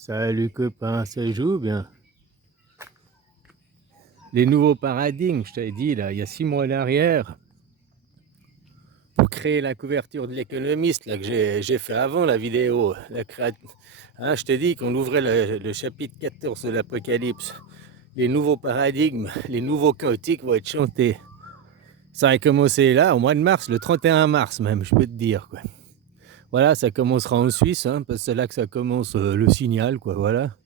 Salut copain, ça joue bien. Les nouveaux paradigmes, je t'avais dit là, il y a 6 mois en arrière, pour créer la couverture de l'économiste là, que j'ai fait avant la vidéo. Je t'ai dit qu'on ouvrait le chapitre 14 de l'Apocalypse. Les nouveaux paradigmes, les nouveaux chaotiques vont être chantés. Ça a commencé là, au mois de mars, le 31 mars même, je peux te dire, quoi. Voilà, ça commencera en Suisse, parce que c'est là que ça commence le signal, quoi, voilà.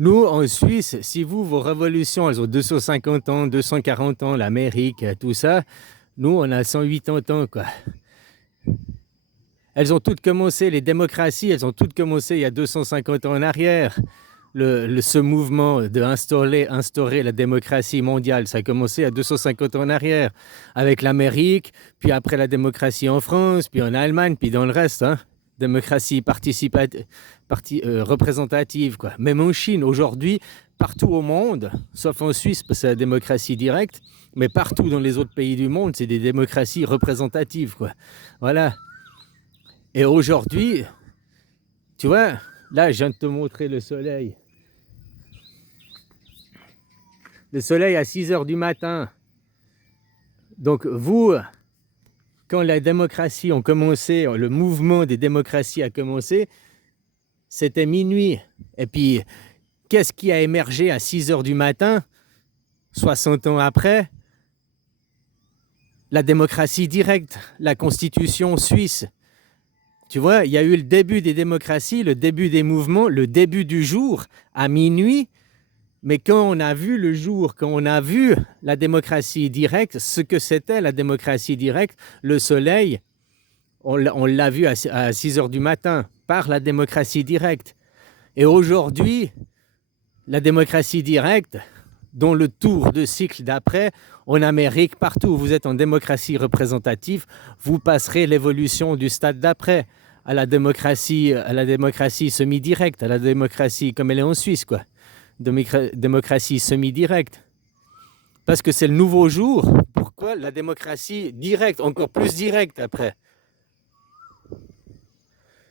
Nous, en Suisse, si vos révolutions, elles ont 250 ans, 240 ans, l'Amérique, tout ça, nous, on a 180 ans, quoi. Elles ont toutes commencé, les démocraties, elles ont toutes commencé il y a 250 ans en arrière. Ce mouvement d'instaurer la démocratie mondiale, ça a commencé à 250 ans en arrière, avec l'Amérique, puis après la démocratie en France, puis en Allemagne, puis dans le reste, démocratie représentative, quoi. Même en Chine, aujourd'hui, partout au monde, sauf en Suisse, parce que c'est la démocratie directe, mais partout dans les autres pays du monde, c'est des démocraties représentatives, quoi. Voilà. Et aujourd'hui, tu vois, là, je viens de te montrer le soleil. Le soleil à 6 heures du matin. Donc vous, quand la démocratie a commencé, le mouvement des démocraties a commencé, c'était minuit. Et puis, qu'est-ce qui a émergé à 6 heures du matin, 60 ans après? La démocratie directe, la constitution suisse. Tu vois, il y a eu le début des démocraties, le début des mouvements, le début du jour à minuit. Mais quand on a vu le jour, quand on a vu la démocratie directe, ce que c'était la démocratie directe, le soleil, on l'a vu à 6 heures du matin par la démocratie directe. Et aujourd'hui, la démocratie directe, dont le tour de cycle d'après, en Amérique, partout où vous êtes en démocratie représentative, vous passerez l'évolution du stade d'après à la démocratie semi-directe, à la démocratie comme elle est en Suisse, quoi. Démocratie semi-directe. Parce que c'est le nouveau jour. Pourquoi la démocratie directe, encore plus directe après?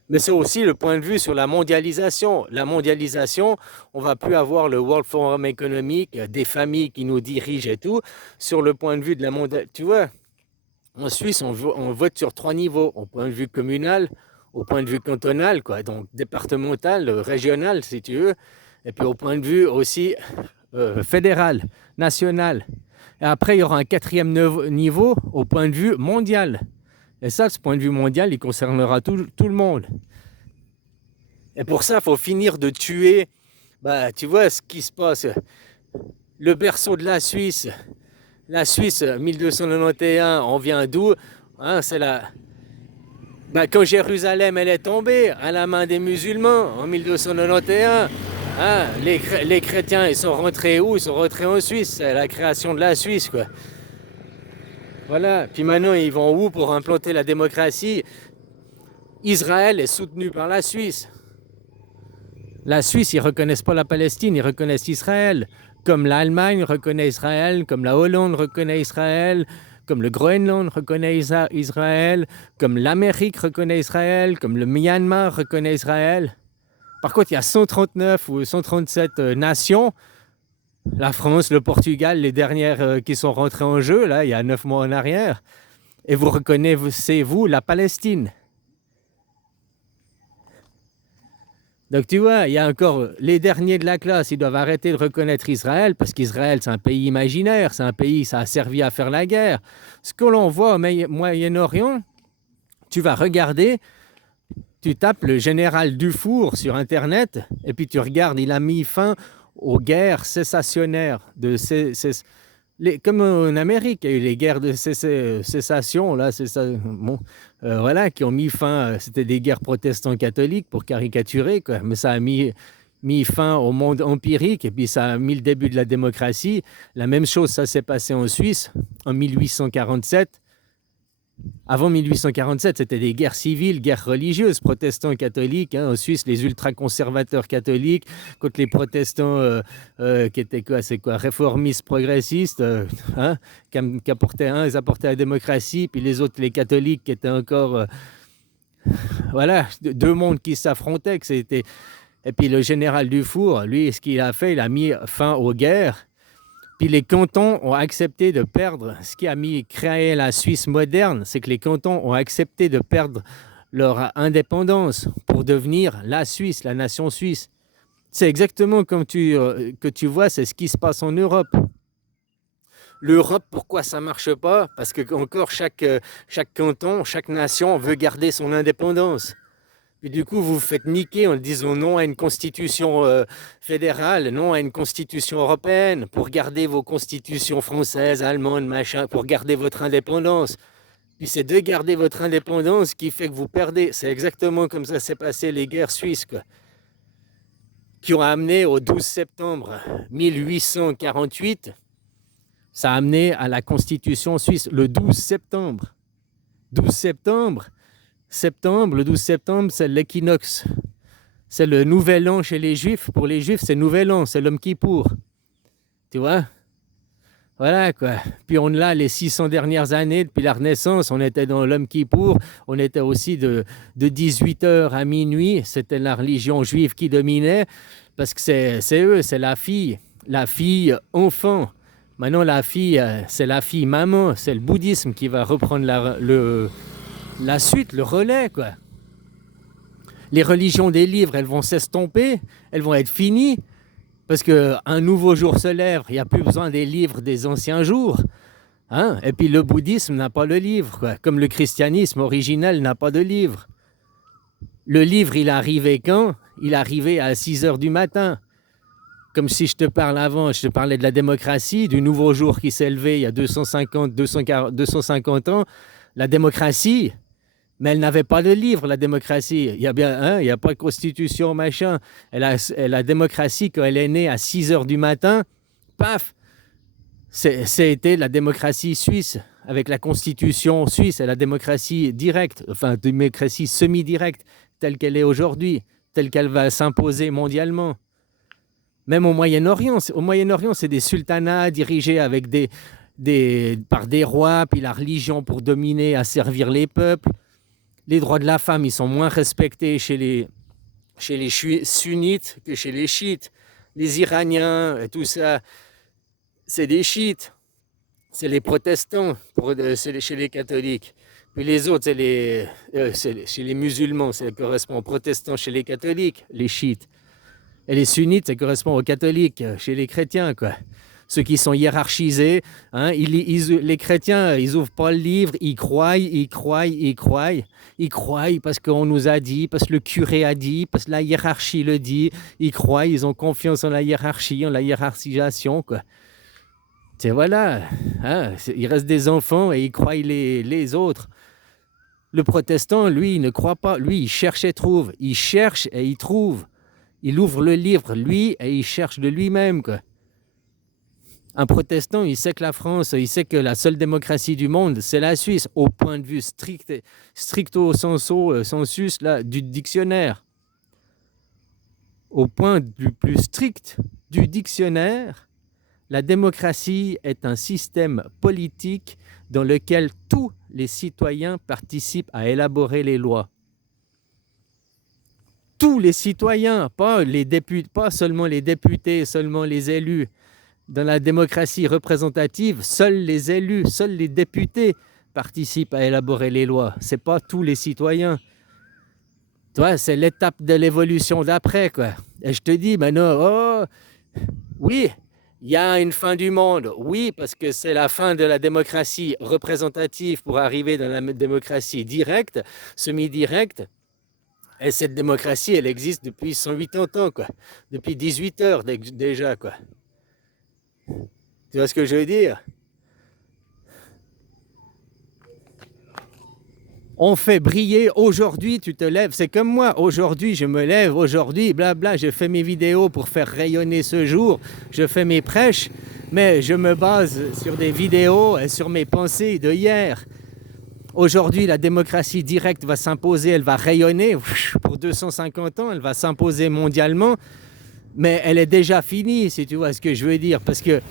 Mais c'est aussi le point de vue sur la mondialisation. La mondialisation, on ne va plus avoir le World Forum économique, des familles qui nous dirigent et tout, sur le point de vue de la mondialisation. Tu vois, en Suisse, on vote sur 3 niveaux, au point de vue communal, au point de vue cantonal, quoi, donc départemental, régional, si tu veux, et puis au point de vue aussi fédéral, national. Et après, il y aura un 4e niveau au point de vue mondial. Et ça, ce point de vue mondial, il concernera tout le monde. Et pour ça, il faut finir de tuer, tu vois ce qui se passe. Le berceau de la Suisse, 1291, on vient d'où? C'est quand Jérusalem elle est tombée à la main des musulmans en 1291, les chrétiens ils sont rentrés où? Ils sont rentrés en Suisse, c'est la création de la Suisse, quoi. Voilà, puis maintenant ils vont où pour implanter la démocratie? Israël est soutenu par la Suisse. La Suisse, ils ne reconnaissent pas la Palestine, ils reconnaissent Israël. Comme l'Allemagne reconnaît Israël, comme la Hollande reconnaît Israël, comme le Groenland reconnaît Israël, comme l'Amérique reconnaît Israël, comme le Myanmar reconnaît Israël. Par contre, il y a 139 ou 137 nations. La France, le Portugal, les dernières qui sont rentrées en jeu, là, il y a 9 mois en arrière. Et vous reconnaissez-vous la Palestine? Donc tu vois, il y a encore les derniers de la classe, ils doivent arrêter de reconnaître Israël parce qu'Israël, c'est un pays imaginaire, c'est un pays, ça a servi à faire la guerre. Ce que l'on voit au Moyen-Orient, tu vas regarder, tu tapes le général Dufour sur Internet et puis tu regardes, il a mis fin aux guerres cessationnaires comme en Amérique, il y a eu les guerres de cessation, là, voilà, qui ont mis fin, c'était des guerres protestants-catholiques pour caricaturer, quoi, mais ça a mis fin au monde empirique et puis ça a mis le début de la démocratie. La même chose, ça s'est passé en Suisse en 1847. Avant 1847, c'était des guerres civiles, guerres religieuses, protestants et catholiques. Hein. En Suisse, les ultra-conservateurs catholiques contre les protestants qui étaient quoi, c'est quoi, réformistes, progressistes, hein, qui apportaient, ils apportaient la démocratie, puis les autres, les catholiques, qui étaient encore, voilà, deux mondes qui s'affrontaient. Et puis le général Dufour, lui, ce qu'il a fait, il a mis fin aux guerres. Puis les cantons ont accepté de perdre. Ce qui a créé la Suisse moderne, c'est que les cantons ont accepté de perdre leur indépendance pour devenir la Suisse, la nation suisse. C'est exactement comme que tu vois, c'est ce qui se passe en Europe. L'Europe, pourquoi ça ne marche pas? Parce que encore chaque canton, chaque nation veut garder son indépendance. Et du coup, vous vous faites niquer en disant non à une constitution fédérale, non à une constitution européenne, pour garder vos constitutions françaises, allemandes, machin, pour garder votre indépendance. Puis c'est de garder votre indépendance qui fait que vous perdez. C'est exactement comme ça s'est passé les guerres suisses, quoi, qui ont amené au 12 septembre 1848. Ça a amené à la constitution suisse le 12 septembre. 12 septembre. Le 12 septembre, c'est l'équinoxe. C'est le nouvel an chez les Juifs. Pour les Juifs, c'est nouvel an, c'est l'Yom Kippour. Tu vois? Voilà quoi. Puis on l'a les 600 dernières années, depuis la Renaissance, on était dans l'Yom Kippour. On était aussi de 18h à minuit. C'était la religion juive qui dominait. Parce que c'est eux, c'est la fille enfant. Maintenant, la fille, c'est la fille maman. C'est le bouddhisme qui va reprendre la suite, le relais, quoi. Les religions des livres, elles vont s'estomper, elles vont être finies, parce qu'un nouveau jour se lève, il n'y a plus besoin des livres des anciens jours. Hein? Et puis le bouddhisme n'a pas de livre, quoi. Comme le christianisme originel n'a pas de livre. Le livre, il est arrivé quand? Il est arrivé à 6h du matin. Comme si je te parle avant, je te parlais de la démocratie, du nouveau jour qui s'est levé il y a 250 ans. La démocratie, mais elle n'avait pas de livre, la démocratie. Il y a bien, il n'y a pas de constitution, machin. La démocratie, quand elle est née à 6h du matin, paf, c'était la démocratie suisse, avec la constitution suisse et la démocratie directe, enfin, démocratie semi-directe, telle qu'elle est aujourd'hui, telle qu'elle va s'imposer mondialement. Même au Moyen-Orient, c'est des sultanats dirigés avec par des rois, puis la religion pour dominer, asservir les peuples. Les droits de la femme, ils sont moins respectés chez les sunnites que chez les chiites. Les Iraniens, et tout ça, c'est des chiites. C'est les protestants, c'est chez les catholiques. Puis les autres, c'est chez les musulmans, ça correspond aux protestants chez les catholiques, les chiites. Et les sunnites, ça correspond aux catholiques, chez les chrétiens, quoi. Ceux qui sont hiérarchisés, hein, les chrétiens, ils n'ouvrent pas le livre, ils croient parce qu'on nous a dit, parce que le curé a dit, parce que la hiérarchie le dit, ils croient, ils ont confiance en la hiérarchie, en la hiérarchisation, quoi. C'est voilà, hein, il reste des enfants et ils croient les autres. Le protestant, lui, il ne croit pas, lui, il cherche et trouve, il cherche et il trouve. Il ouvre le livre, lui, et il cherche de lui-même, quoi. Un protestant, il sait que la France, il sait que la seule démocratie du monde, c'est la Suisse, au point de vue stricto sensus là, du dictionnaire. Au point du plus strict du dictionnaire, la démocratie est un système politique dans lequel tous les citoyens participent à élaborer les lois. Tous les citoyens, pas seulement les députés, seulement les élus. Dans la démocratie représentative, seuls les élus, seuls les députés participent à élaborer les lois. Ce n'est pas tous les citoyens. Toi, c'est l'étape de l'évolution d'après, quoi. Et je te dis maintenant, oui, il y a une fin du monde. Oui, parce que c'est la fin de la démocratie représentative pour arriver dans la démocratie directe, semi-directe. Et cette démocratie, elle existe depuis 180 ans, quoi. Depuis 18 heures déjà, quoi. Tu vois ce que je veux dire? On fait briller aujourd'hui, tu te lèves, c'est comme moi, aujourd'hui je me lève, aujourd'hui blabla, je fais mes vidéos pour faire rayonner ce jour, je fais mes prêches, mais je me base sur des vidéos et sur mes pensées de hier. Aujourd'hui, la démocratie directe va s'imposer, elle va rayonner pour 250 ans, elle va s'imposer mondialement, mais elle est déjà finie, si tu vois ce que je veux dire, parce qu'il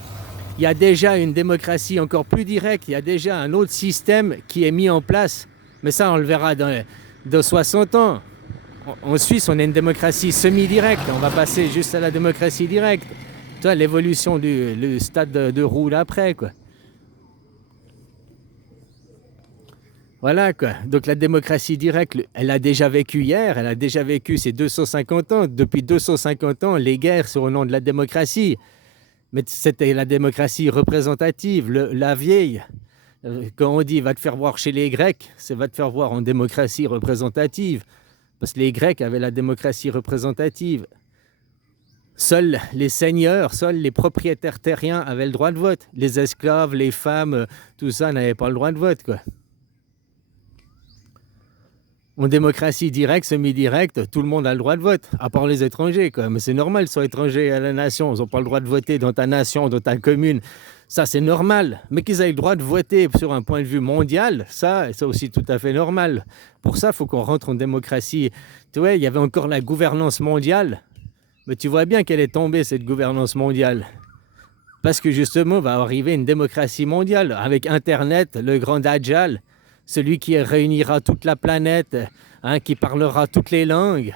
y a déjà une démocratie encore plus directe, il y a déjà un autre système qui est mis en place, mais ça, on le verra dans 60 ans. En Suisse, on a une démocratie semi-directe, on va passer juste à la démocratie directe. Tu vois, l'évolution du stade de roue après, quoi. Voilà quoi. Donc la démocratie directe, elle a déjà vécu hier, elle a déjà vécu ces 250 ans. Depuis 250 ans, les guerres sont au nom de la démocratie. Mais c'était la démocratie représentative, la vieille. Quand on dit va te faire voir chez les Grecs, c'est va te faire voir en démocratie représentative. Parce que les Grecs avaient la démocratie représentative. Seuls les seigneurs, seuls les propriétaires terriens avaient le droit de vote. Les esclaves, les femmes, tout ça n'avaient pas le droit de vote, quoi. En démocratie directe, semi-directe, tout le monde a le droit de vote, à part les étrangers, quoi. Mais c'est normal, ils sont étrangers à la nation, ils n'ont pas le droit de voter dans ta nation, dans ta commune. Ça, c'est normal. Mais qu'ils aient le droit de voter sur un point de vue mondial, ça, c'est aussi tout à fait normal. Pour ça, il faut qu'on rentre en démocratie. Tu vois, il y avait encore la gouvernance mondiale, mais tu vois bien qu'elle est tombée, cette gouvernance mondiale. Parce que justement, va arriver une démocratie mondiale, avec Internet, le grand Dajjal, celui qui réunira toute la planète, hein, qui parlera toutes les langues.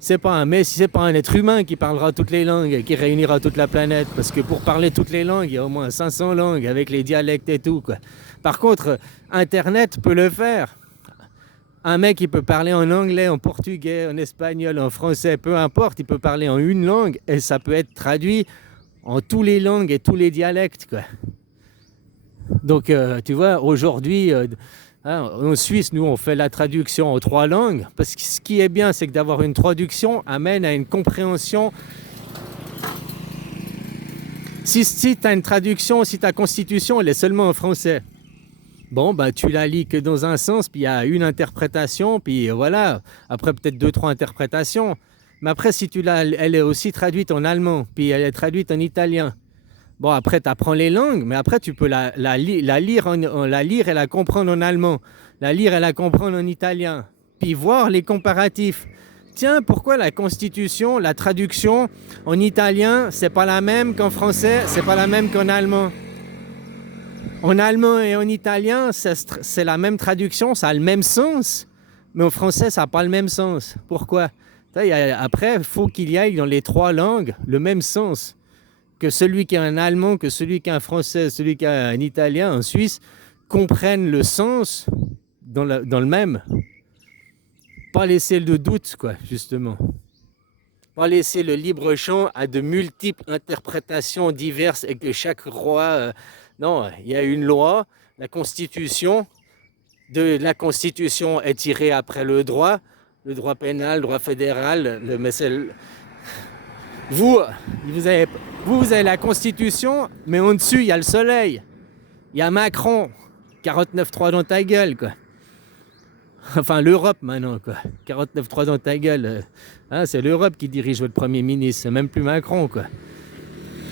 C'est pas un être humain qui parlera toutes les langues, qui réunira toute la planète. Parce que pour parler toutes les langues, il y a au moins 500 langues avec les dialectes et tout, quoi. Par contre, Internet peut le faire. Un mec, il peut parler en anglais, en portugais, en espagnol, en français, peu importe. Il peut parler en une langue et ça peut être traduit en toutes les langues et tous les dialectes, quoi. Donc, tu vois, aujourd'hui... en Suisse, nous, on fait la traduction en 3 langues, parce que ce qui est bien, c'est que d'avoir une traduction amène à une compréhension. Si tu as une traduction, si ta constitution, elle est seulement en français, bon, bah, tu la lis que dans un sens, puis il y a une interprétation, puis voilà, après peut-être 2-3 interprétations. Mais après, si elle est aussi traduite en allemand, puis elle est traduite en italien. Bon, après, tu apprends les langues, mais après, tu peux la lire et la comprendre en allemand, la lire et la comprendre en italien, puis voir les comparatifs. Tiens, pourquoi la Constitution, la traduction en italien, c'est pas la même qu'en français, c'est pas la même qu'en allemand. En allemand et en italien, c'est la même traduction, ça a le même sens, mais en français, ça n'a pas le même sens. Pourquoi? Après, il faut qu'il y ait dans les 3 langues le même sens. Que celui qui a un allemand, que celui qui a un français, celui qui a un italien, un suisse, comprennent le sens dans le même. Pas laisser le doute, quoi, justement. Pas laisser le libre champ à de multiples interprétations diverses et que chaque roi... non, il y a une loi, la Constitution. De la Constitution est tirée après le droit pénal, le droit fédéral, Vous avez la Constitution, mais en dessus, il y a le soleil. Il y a Macron, 49.3 dans ta gueule, quoi. Enfin, l'Europe maintenant, quoi. 49.3 dans ta gueule. Hein, c'est l'Europe qui dirige votre Premier ministre, c'est même plus Macron, quoi.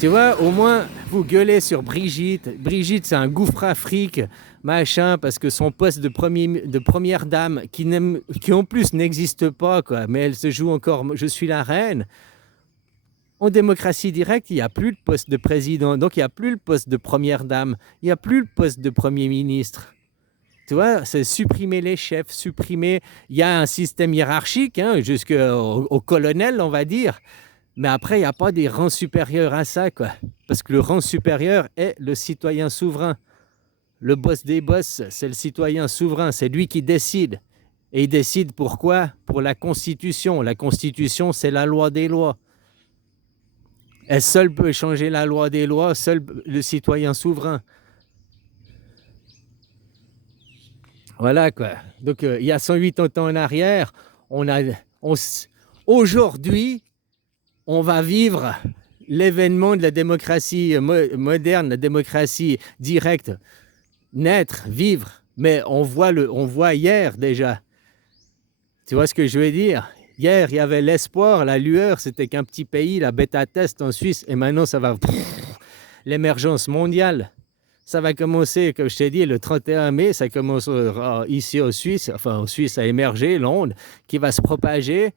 Tu vois, au moins, vous gueulez sur Brigitte. Brigitte, c'est un gouffre Afrique, machin, parce que son poste de première dame, qui en plus n'existe pas, quoi, mais elle se joue encore « je suis la reine ». En démocratie directe, il n'y a plus de poste de président, donc il n'y a plus le poste de première dame, il n'y a plus le poste de premier ministre. Tu vois, c'est supprimer les chefs, supprimer... Il y a un système hiérarchique, hein, jusqu'au colonel, on va dire, mais après, il n'y a pas des rangs supérieurs à ça, quoi. Parce que le rang supérieur est le citoyen souverain. Le boss des boss, c'est le citoyen souverain, c'est lui qui décide. Et il décide pourquoi? Pour la Constitution. La Constitution, c'est la loi des lois. Elle seule peut changer la loi des lois, seul le citoyen souverain. Voilà, quoi. Donc, il y a 180 ans en arrière, aujourd'hui, on va vivre l'événement de la démocratie moderne, la démocratie directe, naître, vivre. Mais on voit hier déjà. Tu vois ce que je veux dire? Hier, il y avait l'espoir, la lueur, c'était qu'un petit pays, la bêta test en Suisse, et maintenant ça va... l'émergence mondiale. Ça va commencer, comme je t'ai dit, le 31 mai, ça commencera ici en Suisse, enfin en Suisse à émerger, l'onde, qui va se propager.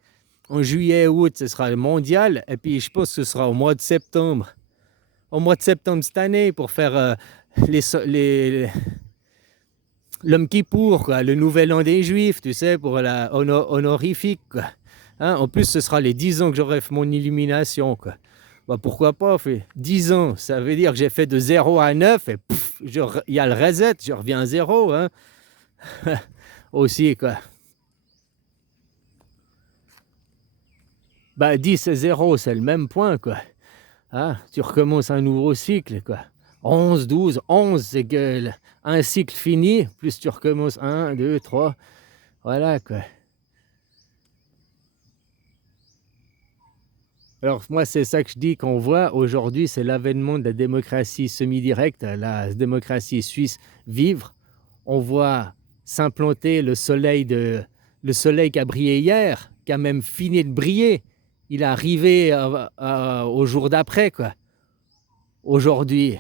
En juillet, août, ce sera mondial, et puis je pense que ce sera au mois de septembre. Au mois de septembre cette année, pour faire l'homme Kippour, quoi, le nouvel an des Juifs, tu sais, pour la honorifique, quoi. Hein, en plus, ce sera les 10 ans que j'aurai fait mon illumination, quoi. Bah, pourquoi pas, fait 10 ans, ça veut dire que j'ai fait de 0 à 9 et il y a le reset, je reviens à 0, hein. Aussi, quoi. Bah, 10 et 0, c'est le même point, quoi. Hein, tu recommences un nouveau cycle, quoi. 11, 12, 11, c'est que un cycle fini, plus tu recommences 1, 2, 3, voilà, quoi. Alors moi, c'est ça que je dis qu'on voit aujourd'hui, c'est l'avènement de la démocratie semi-directe, la démocratie suisse vivre. On voit s'implanter le soleil qui a brillé hier, qui a même fini de briller. Il est arrivé au jour d'après, quoi. Aujourd'hui.